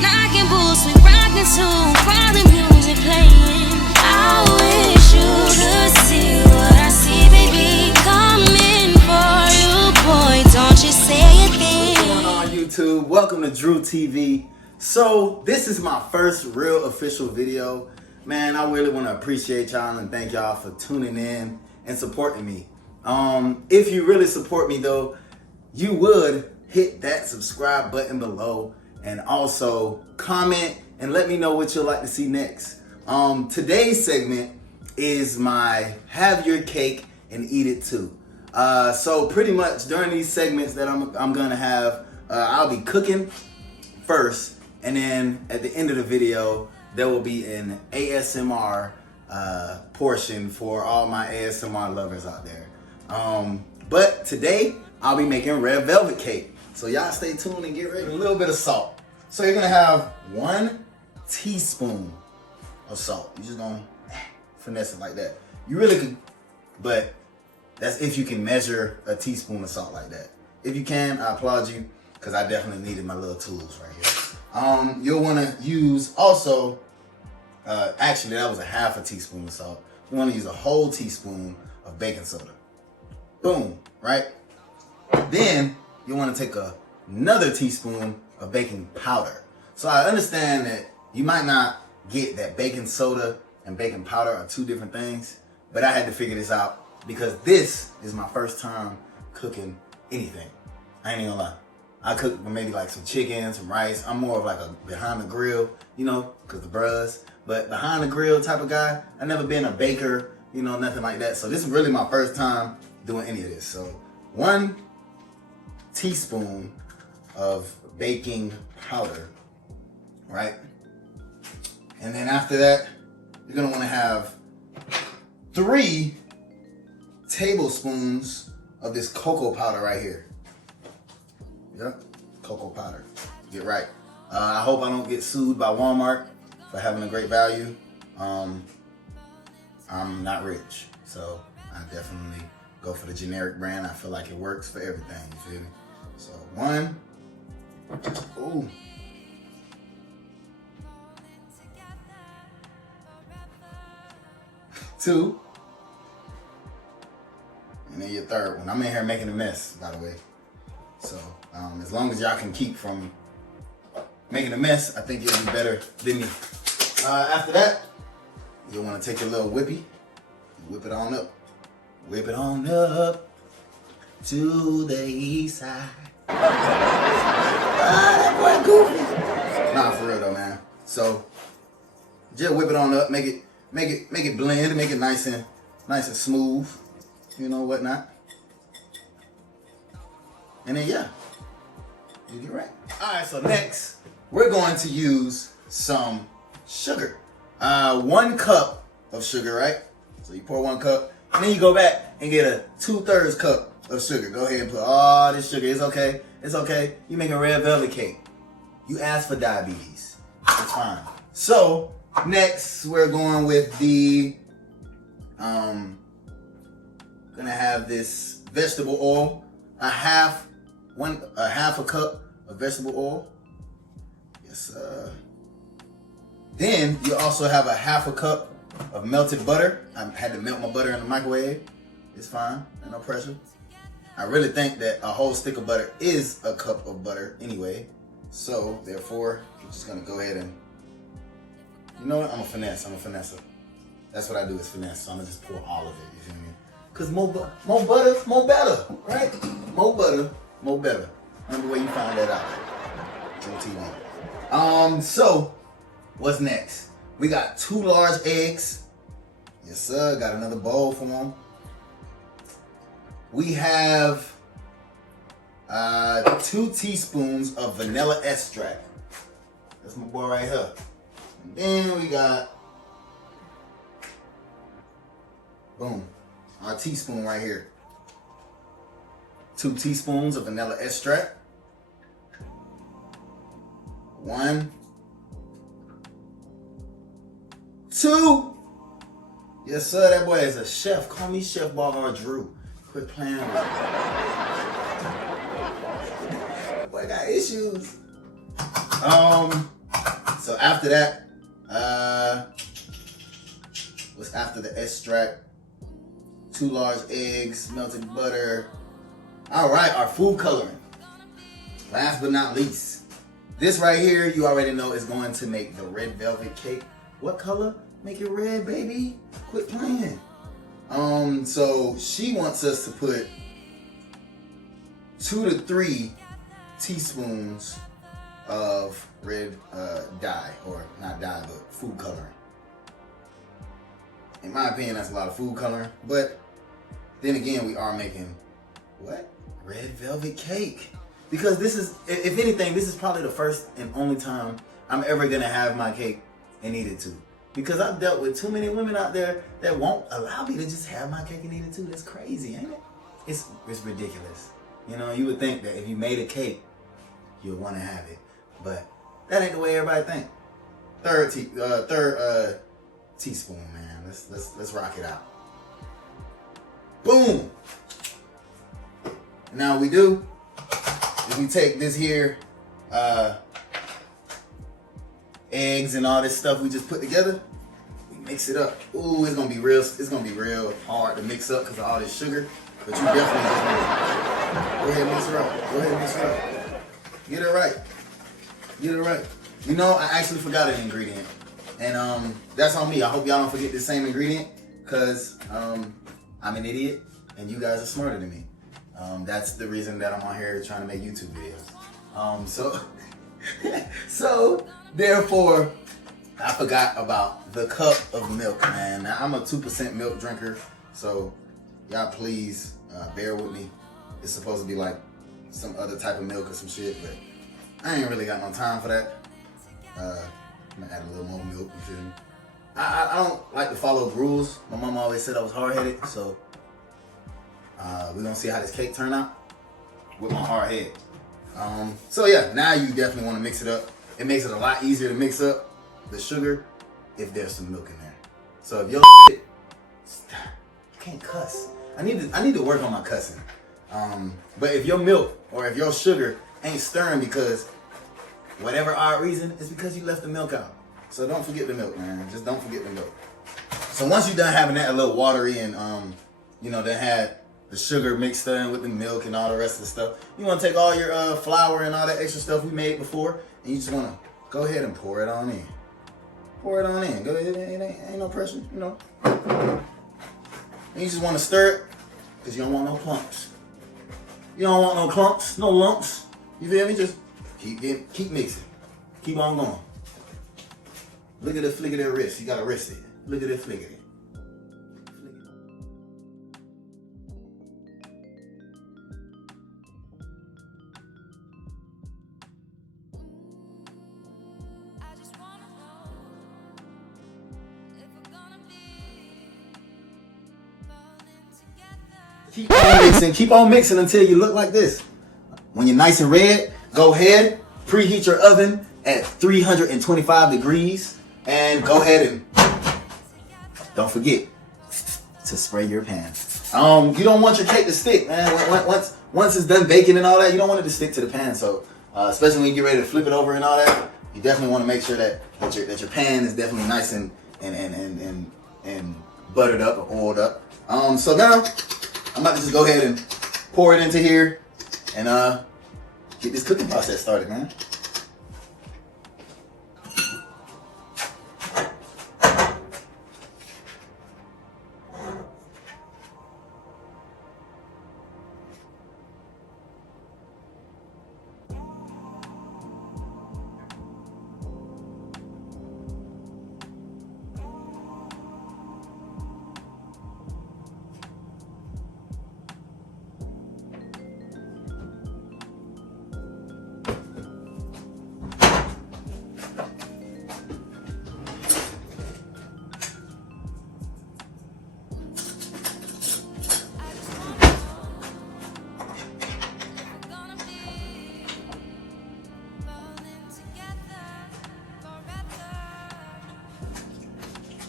knocking boots, we rockin' too, while the music playing. I wish you could see what I see, baby. Coming for you, boy, don't you say a thing. What's going on, YouTube? Welcome to Drew TV. So this is my first real official video. Man, I really want to appreciate y'all and thank y'all for tuning in and supporting me. If you really support me though, you would hit that subscribe button below and also comment and let me know what you'd like to see next. Today's segment is my have your cake and eat it too. So pretty much during these segments that I'm gonna have, I'll be cooking first, and then at the end of the video there will be an ASMR portion for all my ASMR lovers out there. But today I'll be making red velvet cake. So y'all stay tuned and get ready. A little bit of salt. So you're gonna have 1 teaspoon of salt. You're just gonna finesse it like that. You really could, but that's if you can measure a teaspoon of salt like that. If you can, I applaud you, because I definitely needed my little tools right here. You'll wanna use also, actually that was a half a teaspoon of salt. You wanna use a whole teaspoon of baking soda. Boom, right? Then you wanna take another teaspoon of baking powder. So I understand that you might not get that baking soda and baking powder are 2 different things, but I had to figure this out because this is my first time cooking anything. I ain't even gonna lie. I cook maybe like some chicken, some rice. I'm more of like a behind the grill, you know, cause the bruhs. But behind the grill type of guy. I've never been a baker, you know, nothing like that. So this is really my first time doing any of this. So 1 teaspoon of baking powder, right? And then after that, you're gonna wanna have 3 tablespoons of this cocoa powder right here. Yep, cocoa powder. Get right. I hope I don't get sued by Walmart for having a great value. I'm not rich, so I definitely go for the generic brand. I feel like it works for everything, you feel me? So 1, ooh. 2, and then your 3rd one. I'm in here making a mess, by the way. So as long as y'all can keep from making a mess, I think you'll be better than me. After that, you'll want to take your little whippy and whip it on up. Whip it on up to the east side. That boy goofy. Nah, for real though, man. So just whip it on up, make it blend, make it nice and smooth, you know, whatnot. And then yeah, you get right. All right, so next we're going to use some sugar. 1 cup of sugar, right? So you pour 1 cup, and then you go back and get a 2/3 cup of sugar. Go ahead and put all this sugar. It's okay. It's okay. You make a red velvet cake. You ask for diabetes. It's fine. So next we're going with the gonna have this vegetable oil. A half a cup of vegetable oil. Yes, then you also have a half a cup of melted butter. I had to melt my butter in the microwave. It's fine, no pressure. I really think that a whole stick of butter is a cup of butter anyway. So therefore, I'm just gonna go ahead and, you know what? I'm a finesser. That's what I do, is finesse. So I'm gonna just pour all of it, you feel me? Cause more butter, more better, right? More butter, more better. Remember where you found that out. Drew TV. So what's next? We got 2 large eggs. Yes, sir. Got another bowl for them. We have 2 teaspoons of vanilla extract. That's my boy right here. And then we got, boom, our teaspoon right here. 2 teaspoons of vanilla extract. 1, 2. Yes, sir. That boy is a chef. Call me Chef Bar Drew. Quit playing with me. That boy got issues. So after that, what's after the extract? 2 large eggs, melted butter. All right, our food coloring. Last but not least, this right here, you already know is going to make the red velvet cake. What color? Make it red, baby. Quit playing. So she wants us to put 2 to 3 teaspoons of red dye, or not dye, but food coloring. In my opinion, that's a lot of food coloring, but then again, we are making what? Red velvet cake. Because this is, if anything, this is probably the first and only time I'm ever gonna have my cake and eat it too. Because I've dealt with too many women out there that won't allow me to just have my cake and eat it too. That's crazy, ain't it? It's ridiculous. You know, you would think that if you made a cake, you'd want to have it, but that ain't the way everybody think. Third teaspoon, man. Let's rock it out. Boom. Now we do is we take this here, eggs and all this stuff we just put together. We mix it up. Ooh, it's gonna be real. It's gonna be real hard to mix up because of all this sugar. But you definitely just want to go ahead and mix it up. Go ahead and mix it up. Get it right. Get it right. You know, I actually forgot an ingredient. And that's on me. I hope y'all don't forget the same ingredient, because I'm an idiot and you guys are smarter than me. That's the reason that I'm on here trying to make YouTube videos. So therefore, I forgot about the cup of milk, man. Now, I'm a 2% milk drinker, so y'all please bear with me. It's supposed to be like some other type of milk or some shit, but I ain't really got no time for that. I'm gonna add a little more milk, you feel me? I don't like to follow rules. My mom always said I was hard-headed, so we're gonna see how this cake turn out with my hard head. So yeah, now you definitely want to mix it up. It makes it a lot easier to mix up the sugar if there's some milk in there. So if your shit, you can't cuss. I need to work on my cussing. But if your milk or if your sugar ain't stirring because whatever odd reason, it's because you left the milk out. So don't forget the milk, man. Just don't forget the milk. So once you're done having that a little watery and you know, that had the sugar mixed in with the milk and all the rest of the stuff, you want to take all your flour and all that extra stuff we made before, and you just want to go ahead and pour it on in. Pour it on in. Go ahead. It ain't no pressure, you know. And you just want to stir it because you don't want no clumps. You don't want no clumps, no lumps. You feel me? Just keep mixing. Keep on going. Look at the flick of their wrist. You gotta wrist it. Look at the flick of it. Keep on mixing until you look like this. When you're nice and red, go ahead, preheat your oven at 325 degrees and go ahead and don't forget to spray your pan. You don't want your cake to stick, man. Once it's done baking and all that, you don't want it to stick to the pan. So especially when you get ready to flip it over and all that, you definitely want to make sure that your pan is definitely nice and buttered up or oiled up. So now I'm about to just go ahead and pour it into here and get this cooking process started, man.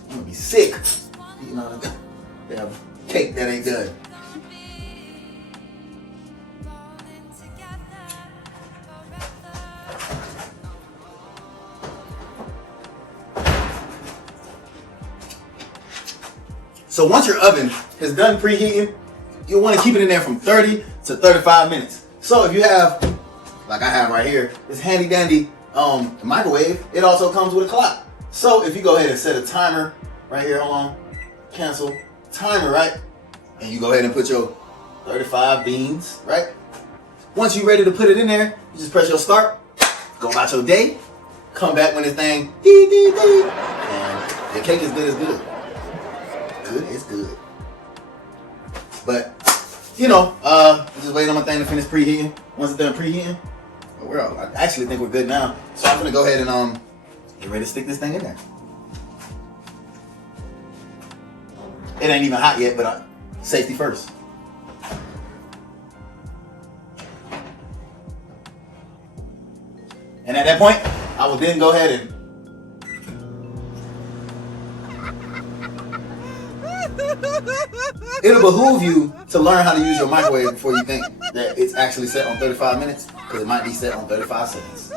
I'm gonna be sick. You know, they have cake that ain't good. So once your oven is done preheating, you'll want to keep it in there from 30 to 35 minutes. So if you have, like I have right here, this handy dandy microwave, it also comes with a clock. So if you go ahead and set a timer right here, hold on, cancel, timer, right? And you go ahead and put your 35 beans, right? Once you're ready to put it in there, you just press your start, go about your day, come back when this thing, and your cake is good as good. Good is good. But, you know, just waiting on my thing to finish preheating. Once it's done preheating, I actually think we're good now. So I'm gonna go ahead and get ready to stick this thing in there. It ain't even hot yet, but safety first. And at that point, I will then go ahead and it'll behoove you to learn how to use your microwave before you think that it's actually set on 35 minutes, because it might be set on 35 seconds.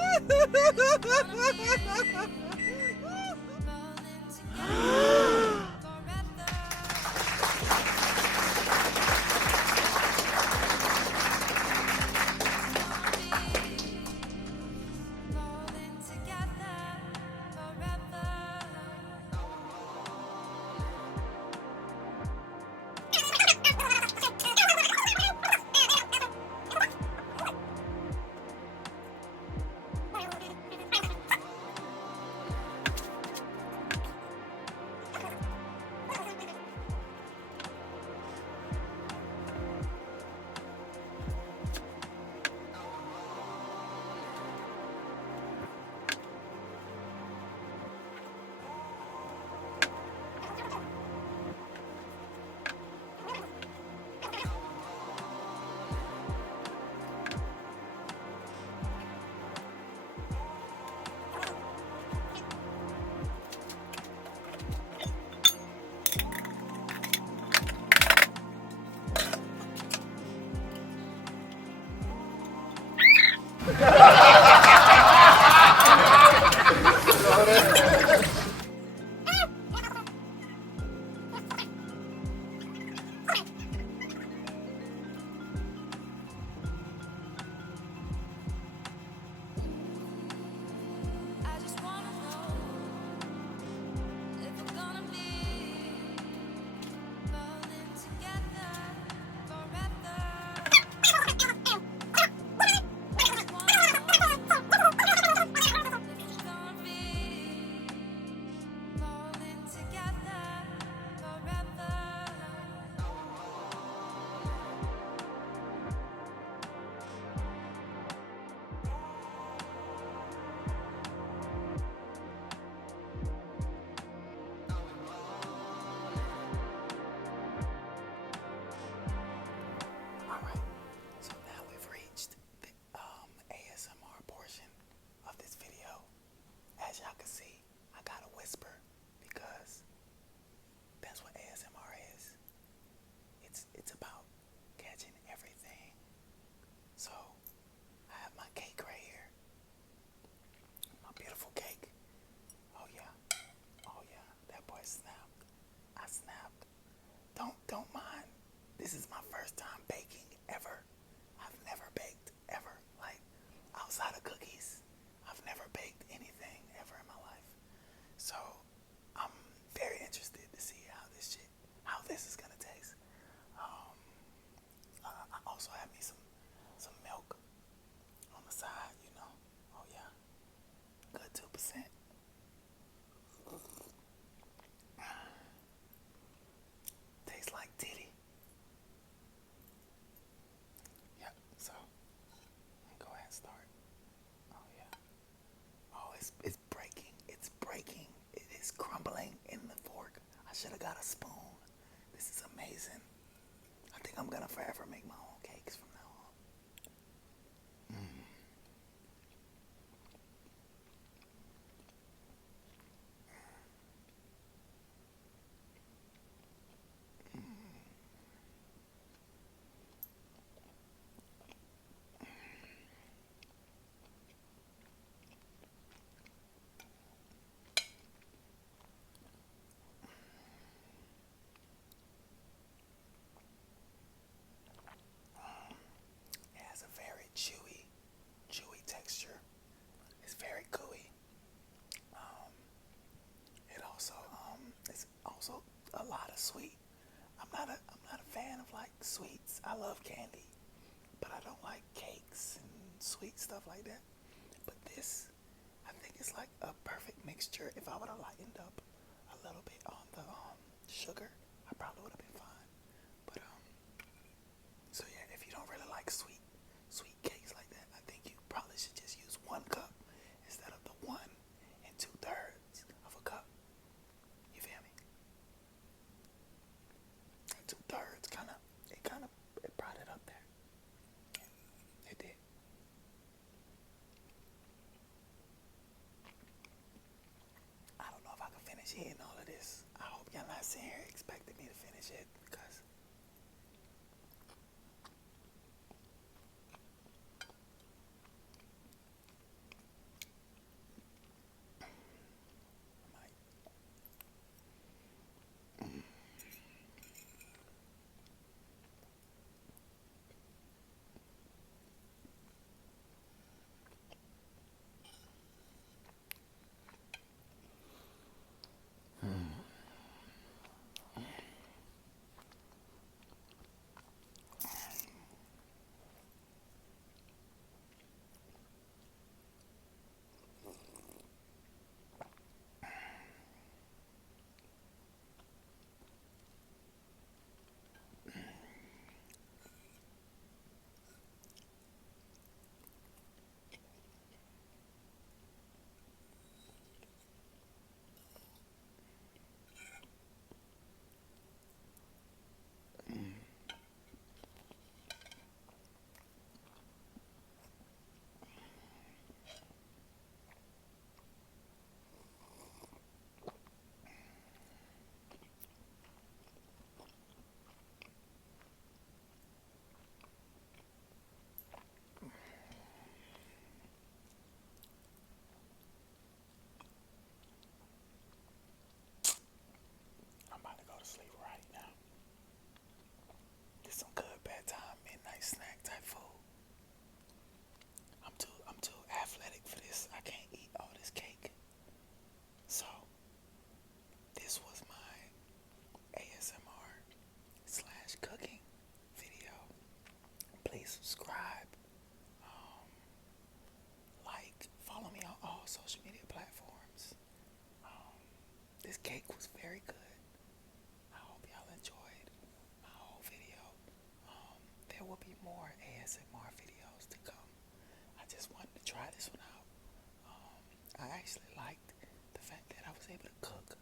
Don't mind. This is my first time baking ever. I've never baked ever. Like, outside of cookies, I've never baked anything ever in my life. So I'm very interested to see how this is gonna taste. I also have me some milk on the side, you know. Oh yeah, good 2%. Tastes like titty. Yep. So go ahead and start. Oh yeah. Oh, it's breaking. It's breaking. It is crumbling in the fork. I should have got a spoon. This is amazing. I think I'm gonna forever make my own cakes from now on. a lot of sweet. I'm not a fan of like sweets. I love candy, but I don't like cakes and sweet stuff like that. But this, I think it's like a perfect mixture. If I would have lightened up a little bit on the sugar, I probably would have been fine. But so yeah, if you don't really like sweet cakes like that, I think you probably should just use 1 cup instead of the 1 2/3 of a cup. You feel me? 2/3 it brought it up there. It did. I don't know if I can finish eating all of this. I hope y'all not sitting here expecting me to finish it because I'm about to go to sleep right now. Get some good bedtime, midnight snack type food. I'm too athletic for this. I can't eat all this cake. So this was my ASMR / cooking video. Please subscribe. Like, follow me on all social media platforms. This cake was very good. I hope y'all enjoyed my whole video. There will be more ASMR videos to come. I just wanted to try this one out. I actually liked the fact that I was able to cook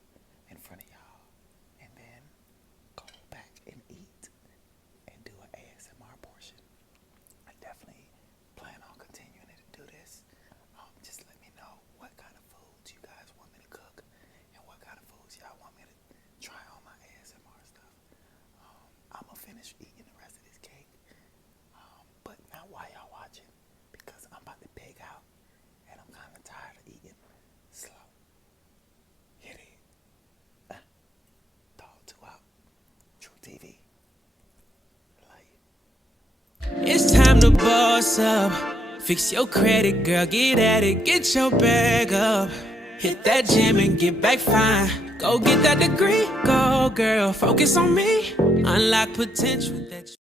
in front of y'all and then go back and eat and do an ASMR portion. I definitely plan on continuing to do this. Just let me know what kind of foods you guys want me to cook and what kind of foods y'all want me to try on my ASMR stuff. I'm gonna finish eating the rest of this cake, but not while y'all watching because I'm about to pig out and I'm kind of tired of eating slow. Hit it. Dog 2 out. True TV. Like. It's time to boss up. Fix your credit, girl, get at it. Get your bag up. Hit that gym and get back fine. Go get that degree. Go, girl, focus on me. Unlock potential that you